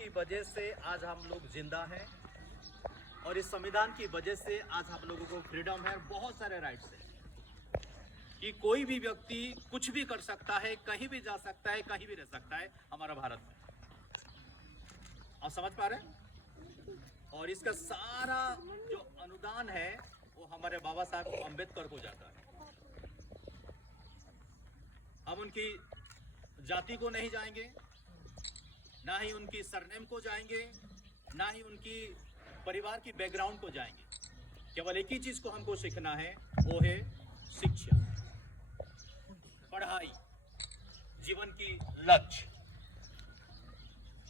की वजह से आज हम लोग जिंदा हैं और इस संविधान की वजह से आज हम लोगों को फ्रीडम है, बहुत सारे राइट्स हैं कि कोई भी व्यक्ति कुछ भी कर सकता है, कहीं भी जा सकता है, कहीं भी रह सकता है हमारा भारत में। आप समझ पा रहे हैं? और इसका सारा जो अनुदान है वो हमारे बाबा साहब अम्बेडकर को जाता है। हम उनकी जाति को नहीं जाएंगे, ना ही उनकी सरनेम को जाएंगे, ना ही उनकी परिवार की बैकग्राउंड को जाएंगे। केवल एक ही चीज को हमको सीखना है, वो है शिक्षा, पढ़ाई, जीवन की लक्ष्य।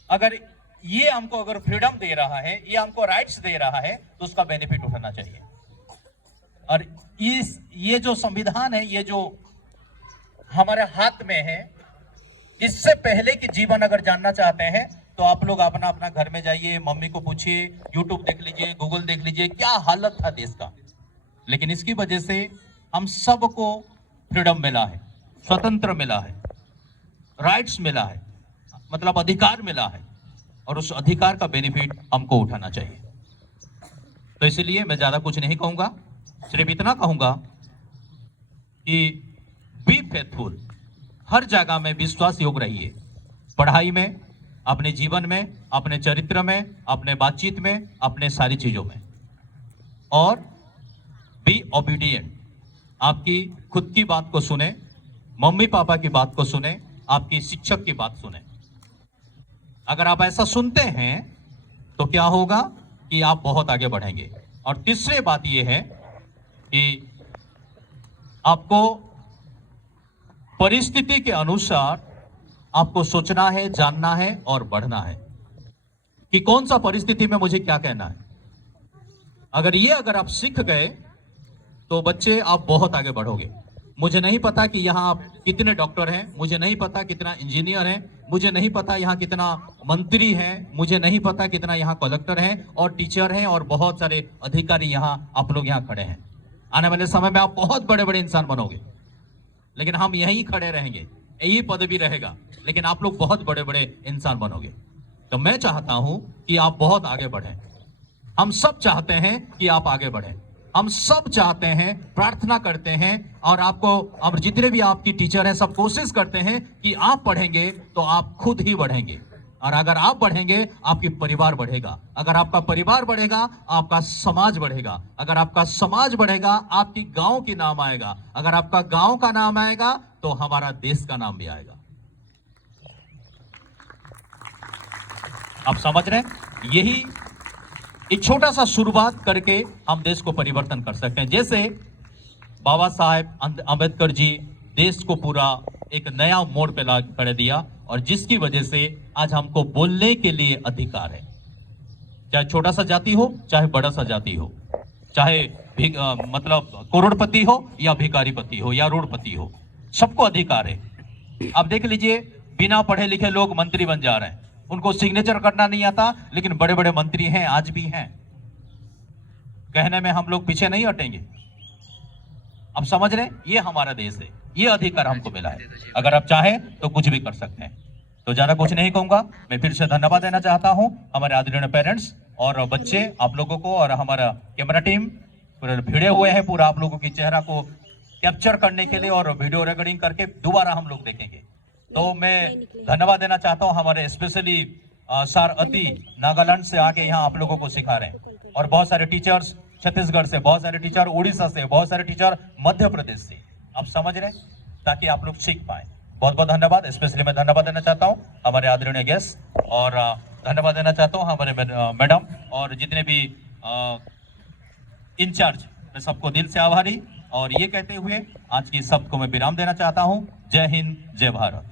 अगर ये हमको अगर फ्रीडम दे रहा है, ये हमको राइट्स दे रहा है, तो उसका बेनिफिट उठाना चाहिए। और ये जो संविधान है, ये जो हमारे हाथ में है, इससे पहले कि जीवन अगर जानना चाहते हैं तो आप लोग अपना अपना घर में जाइए, मम्मी को पूछिए, यूट्यूब देख लीजिए, गूगल देख लीजिए, क्या हालत था देश का। लेकिन इसकी वजह से हम सबको फ्रीडम मिला है, स्वतंत्र मिला है, राइट्स मिला है, मतलब अधिकार मिला है, और उस अधिकार का बेनिफिट हमको उठाना चाहिए। तो इसलिए मैं ज्यादा कुछ नहीं कहूंगा, सिर्फ इतना कहूंगा कि बी फेथफुल, हर जगह में विश्वास योग रहिए, पढ़ाई में, अपने जीवन में, अपने चरित्र में, अपने बातचीत में, अपने सारी चीजों में। और बी ओबीडिएंट, आपकी खुद की बात को सुने, मम्मी पापा की बात को सुने, आपकी शिक्षक की बात सुने। अगर आप ऐसा सुनते हैं तो क्या होगा कि आप बहुत आगे बढ़ेंगे। और तीसरी बात यह है कि आपको परिस्थिति के अनुसार आपको सोचना है, जानना है और बढ़ना है कि कौन सा परिस्थिति में मुझे क्या कहना है। अगर आप सीख गए तो बच्चे आप बहुत आगे बढ़ोगे। मुझे नहीं पता कि यहाँ आप कितने डॉक्टर हैं, मुझे नहीं पता कितना इंजीनियर हैं, मुझे नहीं पता यहाँ कितना मंत्री हैं, मुझे नहीं पता कितना यहाँ कलेक्टर हैं और टीचर हैं और बहुत सारे अधिकारी यहाँ आप लोग यहाँ खड़े हैं। आने वाले समय में आप बहुत बड़े बड़े इंसान बनोगे, लेकिन हम यहीं खड़े रहेंगे, यही पदवी रहेगा, लेकिन आप लोग बहुत बड़े बड़े इंसान बनोगे। तो मैं चाहता हूं कि आप बहुत आगे बढ़ें। हम सब चाहते हैं कि आप आगे बढ़ें, हम सब चाहते हैं, प्रार्थना करते हैं, और अब जितने भी आपकी टीचर हैं सब कोशिश करते हैं कि आप पढ़ेंगे तो आप खुद ही बढ़ेंगे, और अगर आप बढ़ेंगे आपकी परिवार बढ़ेगा, अगर आपका परिवार बढ़ेगा आपका समाज बढ़ेगा, अगर आपका समाज बढ़ेगा आपकी गांव की नाम आएगा, अगर आपका गांव का नाम आएगा तो हमारा देश का नाम भी आएगा। आप समझ रहे हैं? यही एक छोटा सा शुरुआत करके हम देश को परिवर्तन कर सकते हैं। जैसे बाबा साहेब अम्बेडकर जी देश को पूरा एक नया मोड़ पे ला कर दिया, और जिसकी वजह से आज हमको बोलने के लिए अधिकार है। चाहे छोटा सा जाति हो, चाहे बड़ा सा जाति हो, चाहे मतलब करोड़पति हो या भिखारीपति हो या रोडपति हो, सबको अधिकार है। अब देख लीजिए, बिना पढ़े लिखे लोग मंत्री बन जा रहे हैं, उनको सिग्नेचर करना नहीं आता, लेकिन बड़े बड़े मंत्री हैं, आज भी हैं। कहने में हम लोग पीछे नहीं हटेंगे। अब समझ रहे, ये हमारा देश है, ये अधिकार हमको मिला है। अगर आप चाहें तो कुछ भी कर सकते हैं। तो ज्यादा कुछ नहीं कहूंगा, मैं फिर से धन्यवाद देना चाहता हूं हमारे आदरणीय पेरेंट्स और बच्चे, आप लोगों को, और हमारा कैमरा टीम पूरे भिड़े हुए हैं पूरा आप लोगों की चेहरा को कैप्चर करने के लिए, और वीडियो रिकॉर्डिंग करके दोबारा हम लोग देखेंगे। तो मैं धन्यवाद देना चाहता हूं हमारे स्पेशली सर अति नागालैंड से आके यहाँ आप लोगों को सिखा रहे हैं, और बहुत सारे टीचर्स छत्तीसगढ़ से, बहुत सारे टीचर उड़ीसा से, बहुत सारे टीचर मध्य प्रदेश से। आप समझ रहे, ताकि आप लोग सीख पाए। बहुत बहुत धन्यवाद। स्पेशली मैं धन्यवाद देना चाहता हूँ हमारे आदरणीय गेस्ट, और धन्यवाद देना चाहता हूँ हमारे मैडम और जितने भी इंचार्ज, मैं सबको दिल से आभारी। और ये कहते हुए आज की शब्द को मैं विराम देना चाहता हूँ। जय हिंद, जय भारत।